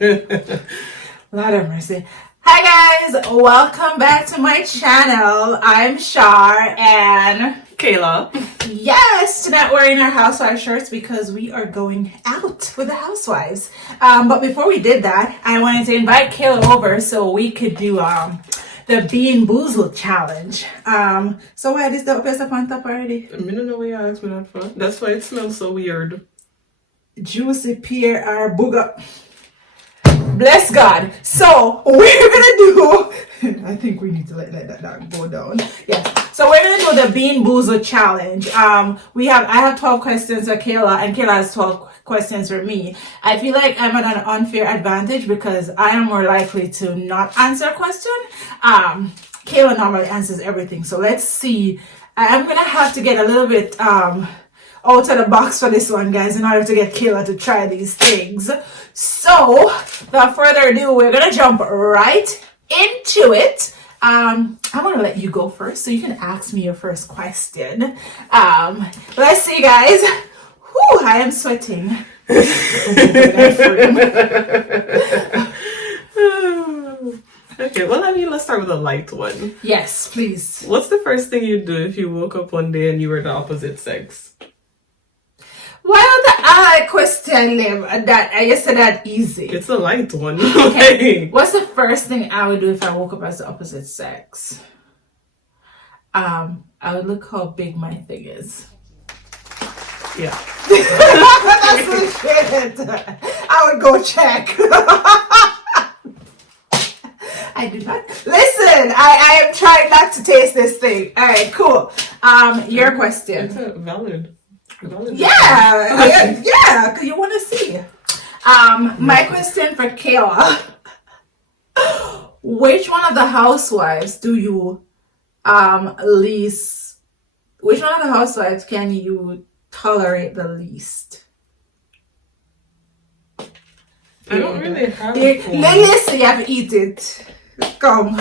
Lord of mercy. Hi guys, welcome back to my channel. I'm Shar and Kayla. Yes, tonight we're in our housewife shirts because we are going out with the housewives. But before we did that, I wanted to invite Kayla over so we could do the BeanBoozled challenge. So why is the best up on top already? I don't know why you asked me that for. That's why it smells so weird. Juicy pear or booger. Bless God. So we're gonna do. I think we need to let that go down. Yes. So we're gonna do the BeanBoozled challenge. I have 12 questions for Kayla, and Kayla has 12 questions for me. I feel like I'm at an unfair advantage because I am more likely to not answer a question. Kayla normally answers everything. So let's see. I'm gonna have to get a little bit out of the box for this one, guys, in order to get Kayla to try these things. So without further ado, we're gonna jump right into it. I'm gonna let you go first so you can ask me your first question. Let's see, guys. Whew, I am sweating. Okay, well, let's start with a light one. Yes, please. What's the first thing you'd do if you woke up one day and you were the opposite sex? Well, the question that I guess that easy. It's a light one. Okay. What's the first thing I would do if I woke up as the opposite sex? I would look how big my thing is. Yeah. That's legit. I would go check. I do not listen. I am trying not to taste this thing. All right, cool. Your question. It's a valid. Yeah, because you want to see. My question for Kayla: which one of the housewives do you least? Which one of the housewives can you tolerate the least? I don't really have. Listen, you have to eat it. Come,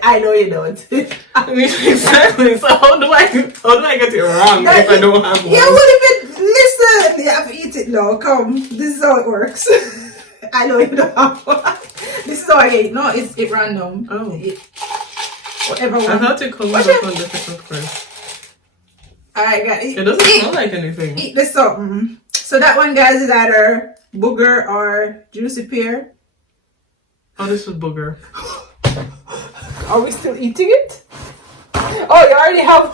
I know you don't. Exactly. So how do I get it wrong if I don't have one? Yeah, well, listen, you have to eat it now. Come, this is how it works. I know you don't have one. This is how I eat. No, it's random. Oh, whatever one. I thought it comes up on different first. I got it. It doesn't smell like anything. Eat this something. So that one, guys, is either booger or juicy pear. Oh, this was booger. Are we still eating it? Oh, you already have.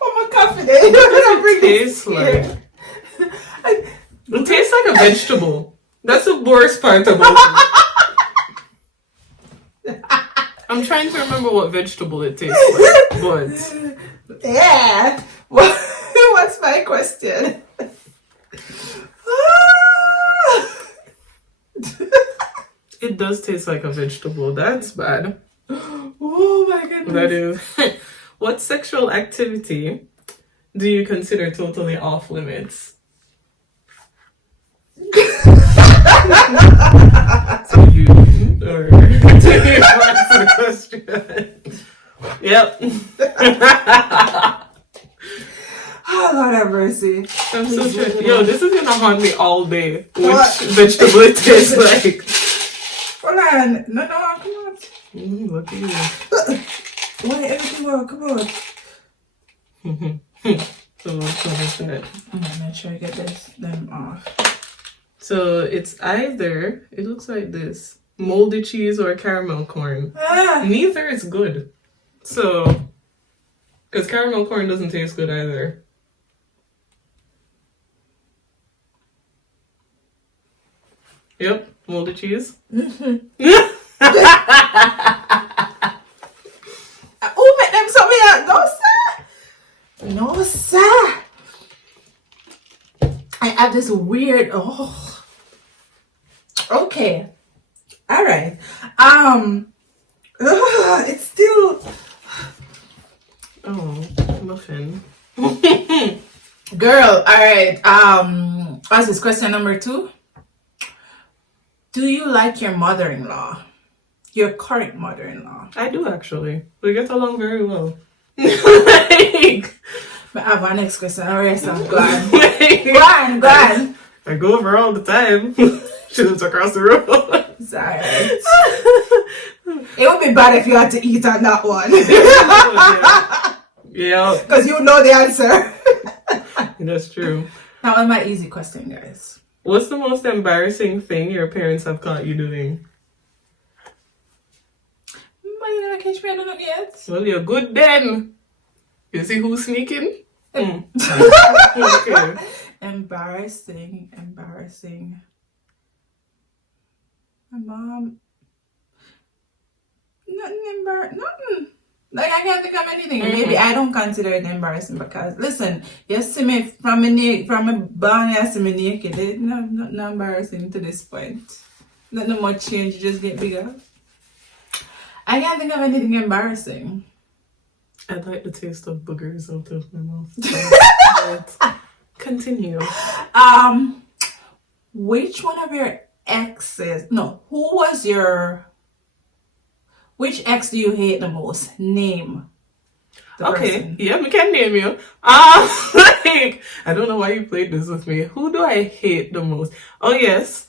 Oh, my coffee day. What does it taste like? It tastes like a vegetable. That's the worst part about it. I'm trying to remember what vegetable it tastes like, but yeah. What's my question? it does taste like a vegetable. That's bad. Oh my goodness. That is. What sexual activity do you consider totally off limits? So you or do you answer the question? Yep. Oh, Lord have mercy. I'm so sure. Yo, this is gonna haunt me all day. Which vegetable it tastes like. Hold on. No, come on. Look at you. Why everything work? Come on. So what's that? I'm gonna make sure I get them off. So it's either, it looks like this, moldy cheese or caramel corn. Neither is good. So, because caramel corn doesn't taste good either. Yep, moldy cheese. Oh, make them something out. No, sir. I have this weird. Oh. Okay. All right. It's still. Oh, muffin. Girl. All right. What's this question number 2? Do you like your mother-in-law? Your current mother-in-law? I do actually. We get along very well. Like, I have our next question. Alright, so go on. Go on. I go over all the time. She lives across the road. It's alright. It would be bad if you had to eat on that one. Yeah. Because you know the answer. That's true. That was my easy question, guys. What's the most embarrassing thing your parents have caught you doing? You never catch me, I don't know yet. Well, you're good then. You see who's sneaking? Okay. Embarrassing. My mom. Nothing. Like, I can't think of anything. Maybe I don't consider it embarrassing because, listen, you see me from a barn, you see me naked. It's not embarrassing to this point. Not much change, you just get bigger. I can't think of anything embarrassing. I like the taste of boogers out of my mouth. But continue. Which one of your exes? No, which ex do you hate the most? Name. Okay, yeah, we can name you. I don't know why you played this with me. Who do I hate the most? Oh yes,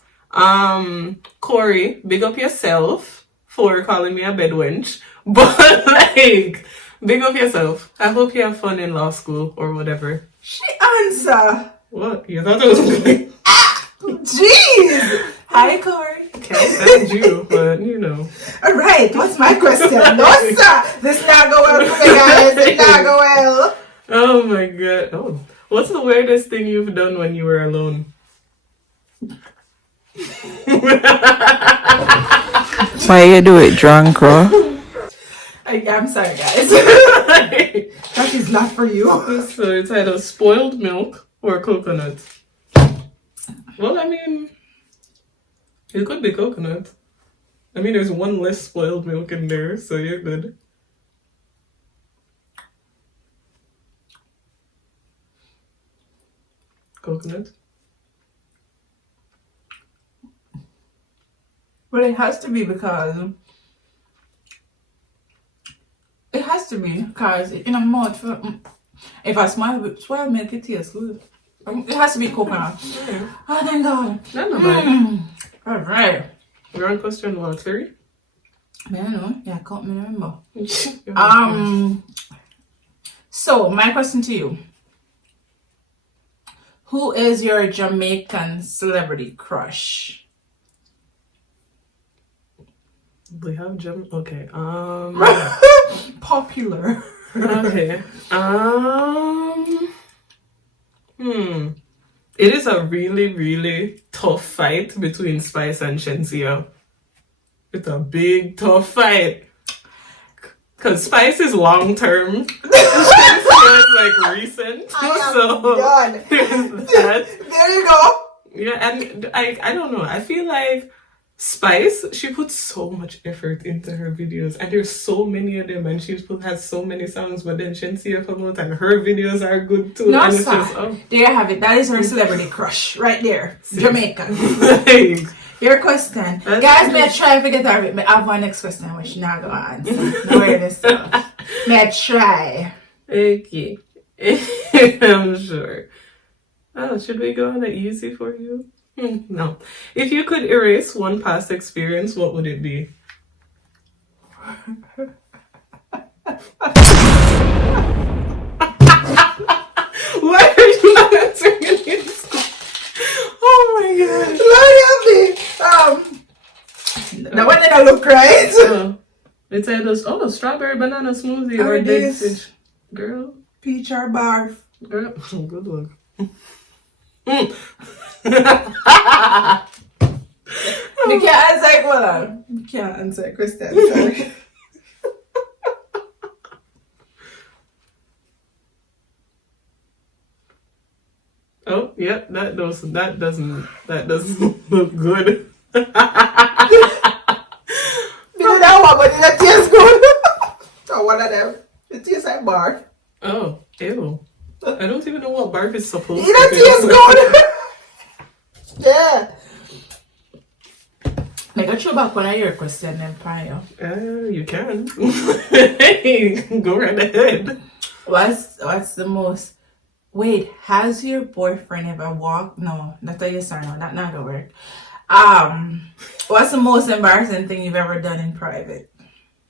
Corey, big up yourself for calling me a bedwench. But like, big up yourself. I hope you have fun in law school or whatever. She answer. What? You thought it was me? Jeez. Hi, Corey. Can't stand you, but you know. All right. What's my question? No, sir. This not go well for you guys. This not go well. Oh my god. Oh, what's the weirdest thing you've done when you were alone? Why you do it drunk, bro? I'm sorry, guys. That is not for you. So it's either spoiled milk or coconut. Well, I mean, it could be coconut. I mean, there's one less spoiled milk in there, so you're good. Coconut. Well, it has to be because in a mouth, if I smell milk, it tastes good. It has to be coconut. Oh, thank God. Not bad. All right. We're on question 3. I don't know. Yeah, I can't remember. You're So, my question to you. Who is your Jamaican celebrity crush? We have okay. Popular. Okay. It is a really, really tough fight between Spice and Shensia. It's a big, tough fight. Because Spice is long term. Shensia is like recent. So there's that. There you go. Yeah, and I don't know. I feel like Spice, she puts so much effort into her videos, and there's so many of them, and has so many songs, but then Shensia come out and her videos are good too. No, and it's sir. just, There you have it. That is her celebrity crush right there. See. Jamaican. Like, Your question. Guys, may I try to get out of it? I have one next question which not going to answer. No worries. May I try? okay. I'm sure. Oh, should we go on an easy for you? No. If you could erase one past experience, what would it be? Why are you not answering it? Oh my god. Lord help me. The one that I look right. It's either strawberry banana smoothie or Or dead this. fish. Girl. Peach or barf. Girl. Good luck. We can't answer it. Hold on. We can't answer it, Kristen. Sorry. Oh, yeah, that doesn't look good. You know that one, but it tastes good. So one of them. It tastes like barf. Oh, ew. I don't even know what barf is supposed It to tastes good. Yeah. Make a throw back one of your question then, prior. You can. Go right ahead. What's the most Wait, has your boyfriend ever walked? No, that's a yes or no. That not gonna work. What's the most embarrassing thing you've ever done in private?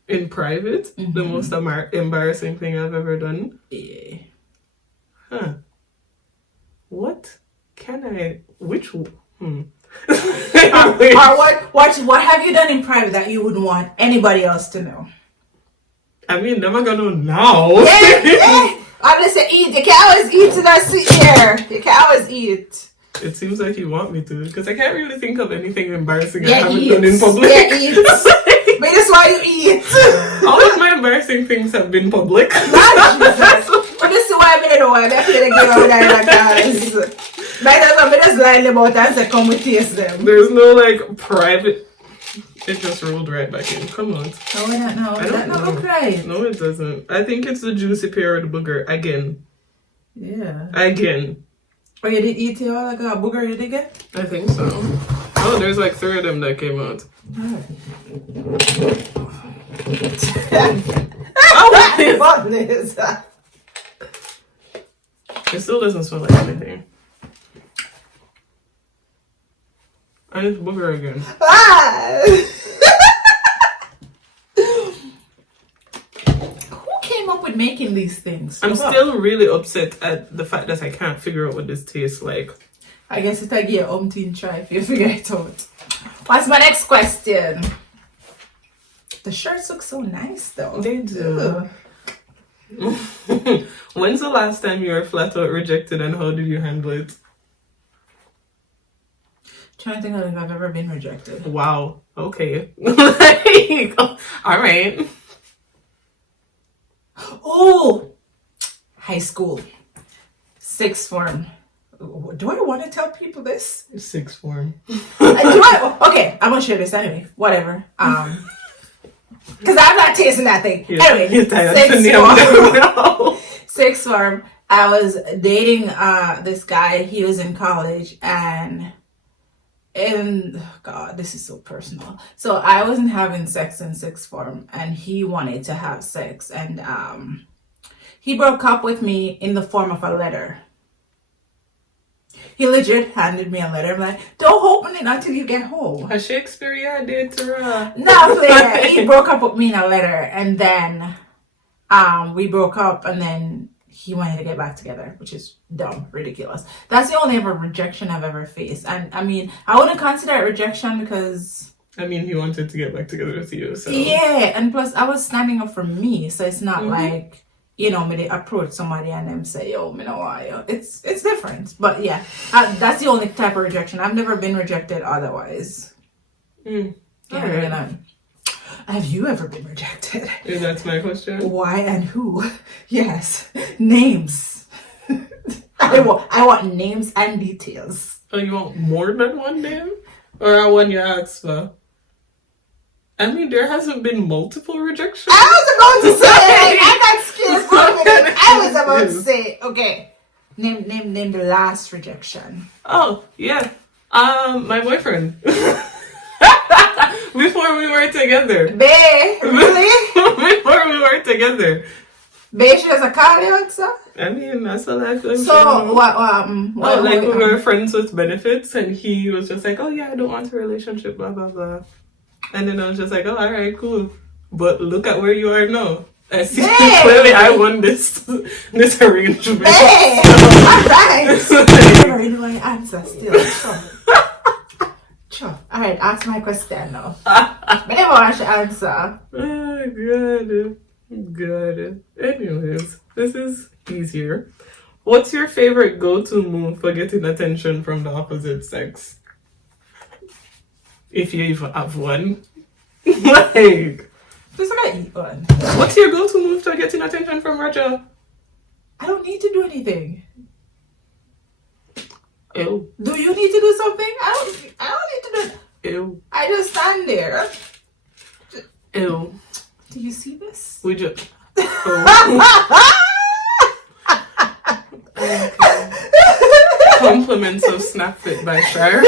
In private, the most embarrassing thing I've ever done. Yeah. Huh. What can I? Which? Or what have you done in private that you wouldn't want anybody else to know? I mean, never gonna know. Yeah. I'm gonna say eat. You can always eat in that seat here. You can always eat. It seems like you want me to, because I can't really think of anything embarrassing I Yeah, haven't eat. done in public. Yeah, eat. But that's why you eat. All of my embarrassing things have been public. But this is why I made it away. I feel like you over there like guys. But I'm just lying about that and say, come we taste them. There's no like private. It just rolled right back in. Come on. No, I don't know. I Is that don't not know. okay? No, it doesn't. I think it's the juicy pear or the booger again. Yeah. Again. Oh, you did eat it all like a booger you did get? I think so. Oh, there's like 3 of them that came out. What is that? It still doesn't smell like anything. And it's booger again. Ah! Who came up with making these things? I'm still really upset at the fact that I can't figure out what this tastes like. I guess it's like your umpteen try if you figure it out. What's my next question? The shirts look so nice though. They do. When's the last time you were flat out rejected and how did you handle it? Trying to think of if I've ever been rejected. Wow. Okay. All right. Oh, high school, sixth form. Do I want to tell people this? 6th form. Okay, I'm gonna share this anyway. Whatever. Because I'm not tasting that thing. Anyway, sixth form. I was dating this guy. He was in college, and God, this is so personal. So I wasn't having sex in sixth form, and he wanted to have sex, and he broke up with me in the form of a letter. He legit handed me a letter. I'm like, don't open it until you get home. A Shakespeare yeah did to No, player. He broke up with me in a letter, and then we broke up, and then he wanted to get back together, which is dumb, ridiculous. That's the only ever rejection I've ever faced. And I mean, I wouldn't consider it rejection because I mean, he wanted to get back together with you, so yeah, and plus I was standing up for me, so it's not like, you know, me they approach somebody and them say, yo, me know why. It's different. But yeah, that's the only type of rejection. I've never been rejected otherwise. Yeah, Alright. Have you ever been rejected? Yeah, that's my question. Why and who? Yes, names. I want names and details. Oh, you want more than one name? Or one you asked for? I mean, there hasn't been multiple rejections. I was about to say, I got scared for a minute. I was about to say, okay, name the last rejection. Oh, yeah. My boyfriend. Before we were together. Bae, really? Before we were together. Bae, she doesn't call you outside? I mean, that's a life. So, what, like, we were friends with benefits, and he was just like, oh, yeah, I don't want a relationship, blah, blah, blah. And then I was just like, oh, all right, cool. But look at where you are now. I see clearly I won this arrangement. Hey, all right. I never know my answer still. Sure. All right, ask my question now. I never want to answer. Oh, God. Anyways, this is easier. What's your favorite go-to move for getting attention from the opposite sex? If you even have one. Like, Just gotta eat one. what's your go-to move to getting attention from Roger? I don't need to do anything. Ew. Do you need to do something? I don't need to do. Ew. I just stand there. Ew. Do you see this? We just... Oh. Okay. Compliments of Snapfit by Shire.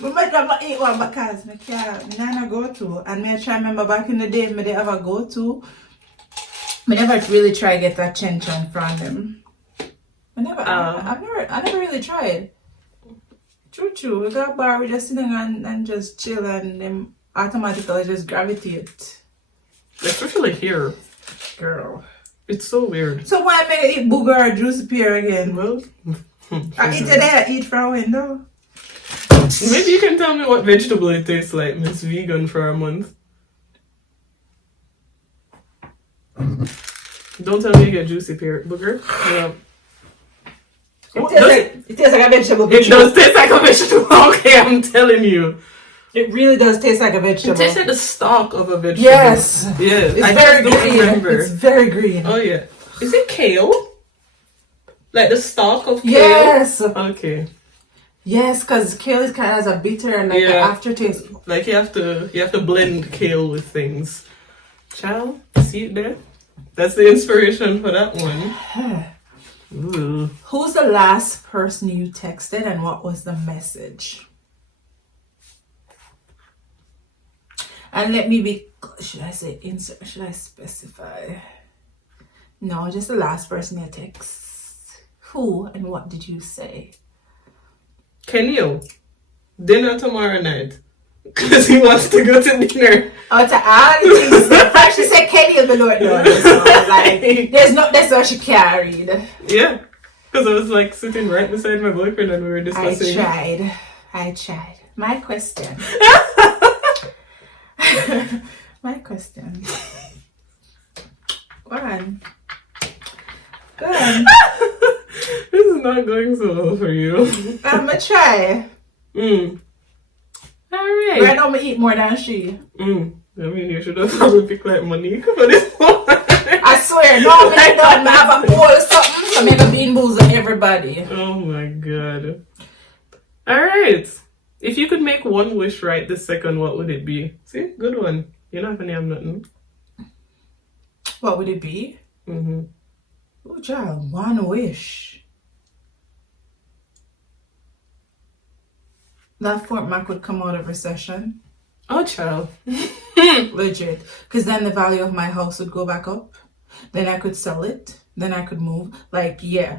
But I'm gonna eat one because I can't go to. And I try remember back in the day, I have a go to. I never really try to get that chin from them. I never really tried. True. We got a bar, we just sitting and just chill and them automatically just gravitate. Especially here. Girl. It's so weird. So why make I eat booger or juicy pear again? Well, I eat today, I eat from a window. maybe you can tell me what vegetable it tastes like. Miss Vegan for a month. Don't tell me you get juicy pear booger. Yeah. It tastes like a vegetable. It does taste like a vegetable. Okay, I'm telling you. It really does taste like a It vegetable. tastes like the stalk of a vegetable. Yes. Yes. It's I very just don't green. remember. It's very green. Oh yeah. Is it kale? Like the stalk of kale? Yes. Okay. Yes, because kale is kind of has a bitter and like an aftertaste. Like you have to blend kale with things. Child, see it there? That's the inspiration for that one. Ooh. Who's the last person you texted and what was the message? And let me be, should I say insert? Should I specify? No, just the last person you text. Who and what did you say? Kenil, dinner tomorrow night. Because he wants to go to dinner. Oh, to all the things. First she said Kenny the Lord knows. So like, there's not that's all she carried. Yeah. Because I was like sitting right beside my boyfriend and we were discussing. I tried. My question. My question. Go on. This is not going so well for you. I'ma try. Alright. Right now I'm gonna eat more than she. I mean, you should have probably picked like Monique for this one. I swear, no, I don't have a bowl or something. So make a BeanBoozled everybody. Oh my god. Alright. If you could make one wish right this second, what would it be? See? Good one. You're not gonna have nothing. What would it be? Oh, child, one wish. That Fort Mac would come out of recession. Oh, child. Legit. Because then the value of my house would go back up. Then I could sell it. Then I could move. Like, yeah.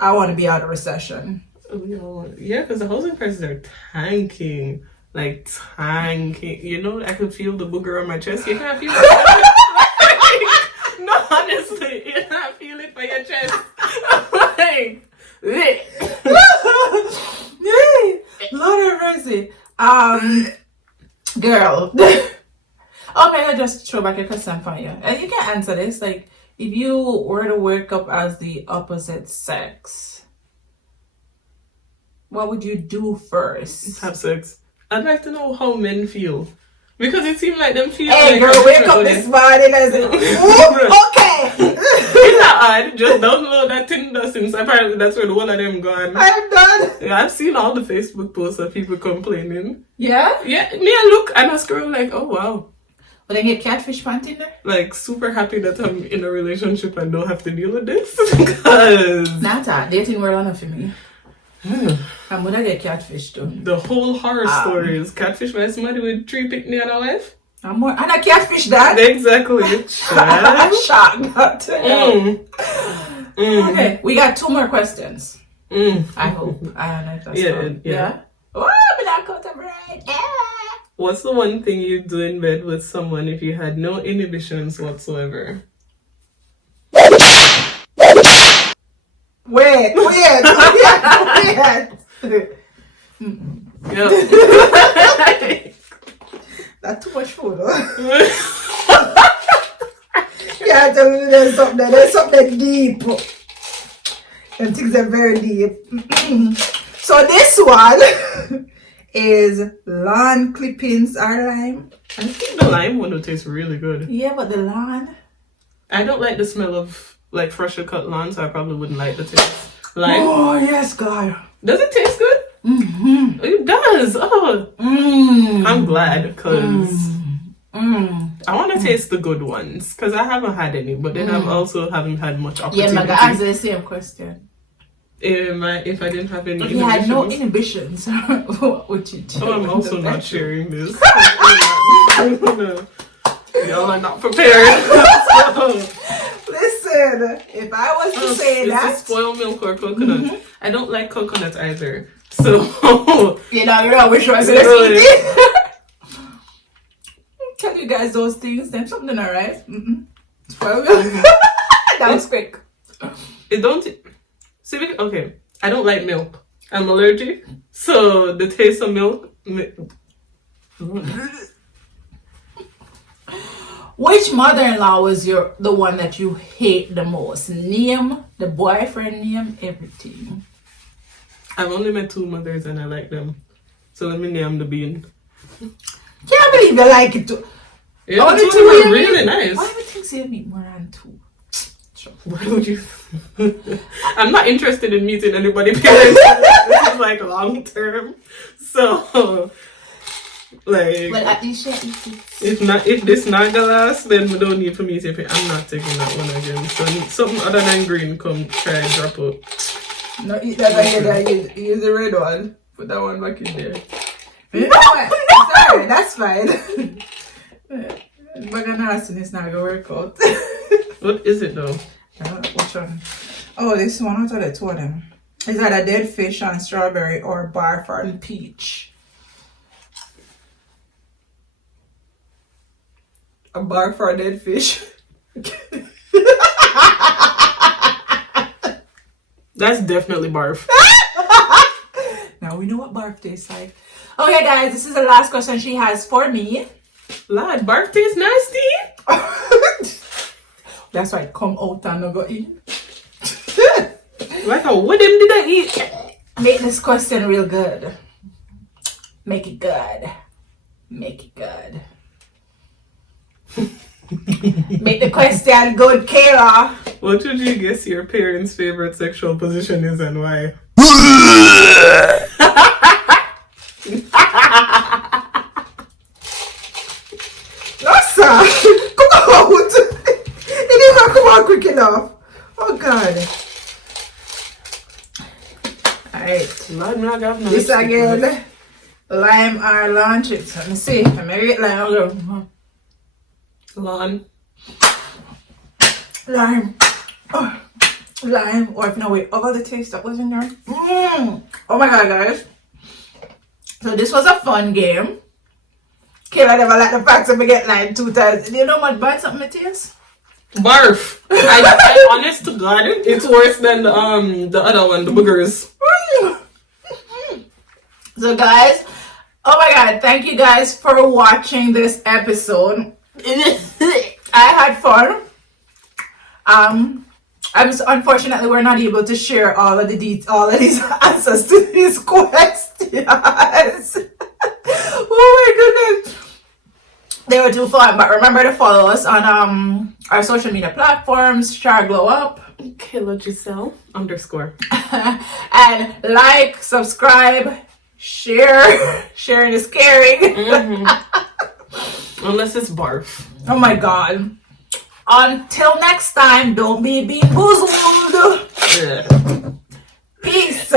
I want to be out of recession. Yeah, because the housing prices are tanking. Like, tanking. You know, I can feel the booger on my chest. You can't feel it. No, honestly. You can't feel it by your chest. Like, Lord have mercy. Girl. Okay, I just throw back a question for you. And you can answer this. Like, if you were to wake up as the opposite sex, what would you do first? have sex. I'd like to know how men feel. Because it seemed like them feel Hey, like girl, wake up this morning and say, okay. It's not hard. Just download that Tinder since apparently that's where the one of them gone. I'm done. Yeah, I've seen all the Facebook posts of people complaining. Yeah? Yeah, me I look and I scroll like, oh wow. But then get catfish pant in there? Like super happy that I'm in a relationship and don't have to deal with this. Because Not that. Dating world enough for me. I'm gonna get catfish too. the whole horror story is catfish by somebody with 3 picnic and a wife. I'm more and a catfish that. Exactly. I'm shocked. Not to know. Okay, we got 2 more questions. I hope. I don't know if that's wrong. Yeah. Oh, but I got a break. What's the one thing you'd do in bed with someone if you had no inhibitions whatsoever? Wait. Yeah. That's too much food, huh? Yeah, there's something deep. And things are very deep. So this one is lawn clippings or lime. I think the lime one would taste really good. Yeah, but the lawn. I don't like the smell of like freshly cut lawn, so I probably wouldn't like the taste. Lime. Oh yes, God. Does it taste good? It does. Oh, I'm glad because I want to taste the good ones because I haven't had any, but then I also haven't had much opportunity. Yeah, I'm gonna ask the same question. If I didn't have any If you had no inhibitions, what would you do? Oh, I'm also not sharing this. No. Y'all are not prepared. Listen, if I was to say it's that, a spoiled milk or coconut. I don't like coconut either. So you know which one's the tell you guys those things, then something alright. Spoiled milk. That was quick. It don't. See, okay. I don't like milk. I'm allergic, so the taste of milk. Which mother-in-law was the one that you hate the most? Name, the boyfriend name, everything. I've only met 2 mothers and I like them. So let me name the Bean. Can't believe you like it too. Yeah, Only the 2 two were you really meet? nice. Why would you say meet more than 2? Why would you? I'm not interested in meeting anybody parents. This is like long term. So like, Well, at least if this not gonna last, then we don't need to meet if I'm not taking that one again. So something other than green, come try and drop out. No, eat that again. Use the red one. Put that one back in there. Sorry, that's fine. Baganassin is not gonna work out. What is it though? Which one? Oh, this one. What are the 2 of them? Is that a dead fish on strawberry or barf on peach? A bar for a dead fish. That's definitely barf. Now we know what barf tastes like. Okay, guys, this is the last question she has for me. Lad, barf tastes nasty. That's why it come out and not go in. Like what them did I eat? Make this question real good. Make it good. Make it good. Make the question good, Kayla. What would you guess your parents' favorite sexual position is and why? No, sir. Come out. It didn't even come out quick enough. Oh, God. Alright. This again. Lime or lawn chips. Let me see. Let me get lime. Lawn. Lime. Oh, lime. Or if no, wait. Oh, the taste that was in there. Oh, my God, guys. So this was a fun game. Kayla never like the fact that we get like 2 times. Do you know what bad something it is? Barf. I honest to God, it's worse than the other one, the boogers. So guys, oh my God, thank you guys for watching this episode. I had fun. Unfortunately we're not able to share all of these answers to these questions. Oh my goodness. They were too fun, but remember to follow us on our social media platforms, Glow Up, Kayla Giselle _ and like, subscribe, share. Sharing is caring. Unless it's barf. Oh my God. Until next time, don't be BeanBoozled. Yeah. Peace.